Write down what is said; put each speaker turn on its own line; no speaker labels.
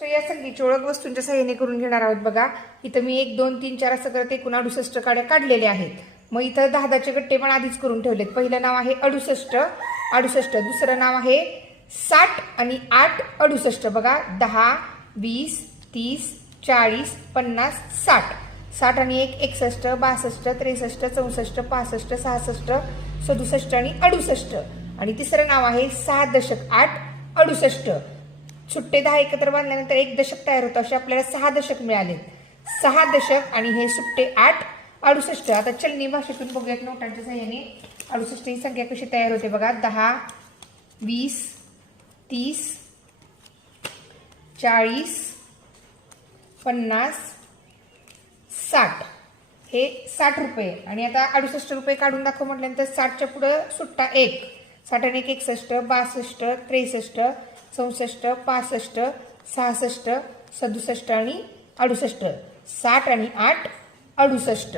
तर या संख्येची ओळख वस्तूंच्या सहाय्याने करून घेणार आहोत बघा. इथं मी एक दोन तीन चार असं करत. एकूण अडुसष्ट काड्या काढलेल्या आहेत. मग इथं दहा दहाचे गट्टे पण आधीच करून ठेवलेत. पहिलं नाव आहे अडुसष्ट. अडुसष्ट. दुसरं नाव आहे साठ आणि आठ अडुसष्ट. बघा दहा वीस तीस चाळीस पन्नास साठ. साठ आणि एक एकसष्ट बासष्ट त्रेसष्ट चौसष्ट पासष्ट सहासष्ट सदुसष्ट आणि अडुसष्ट. आणि तिसरं नाव आहे सहा दशक आठ अडुसष्ट. सुट्टे दहा एकत्र बांधल्यानंतर एक दशक तयार होतं असे आपल्याला सहा दशक मिळाले. सहा दशक आणि हे सुट्टे आठ अडुसष्ट. आता चलनी भाषेतून बघूयात नोटांच्या सहाय्याने. अडुसष्ट ही संख्या कशी तयार होते बघा. दहा वीस तीस चाळीस पन्नास साठ. हे साठ रुपये. आणि आता अडुसष्ट रुपये काढून दाखव म्हटल्यानंतर साठच्या पुढं सुट्टा एक. साठ आणि एक एकसष्ट बासष्ट त्रेसष्ट चौसष्ट पासष्ट सहासष्ट सदुसष्ट आणि अडुसष्ट. साठ आणि आठ अडुसष्ट.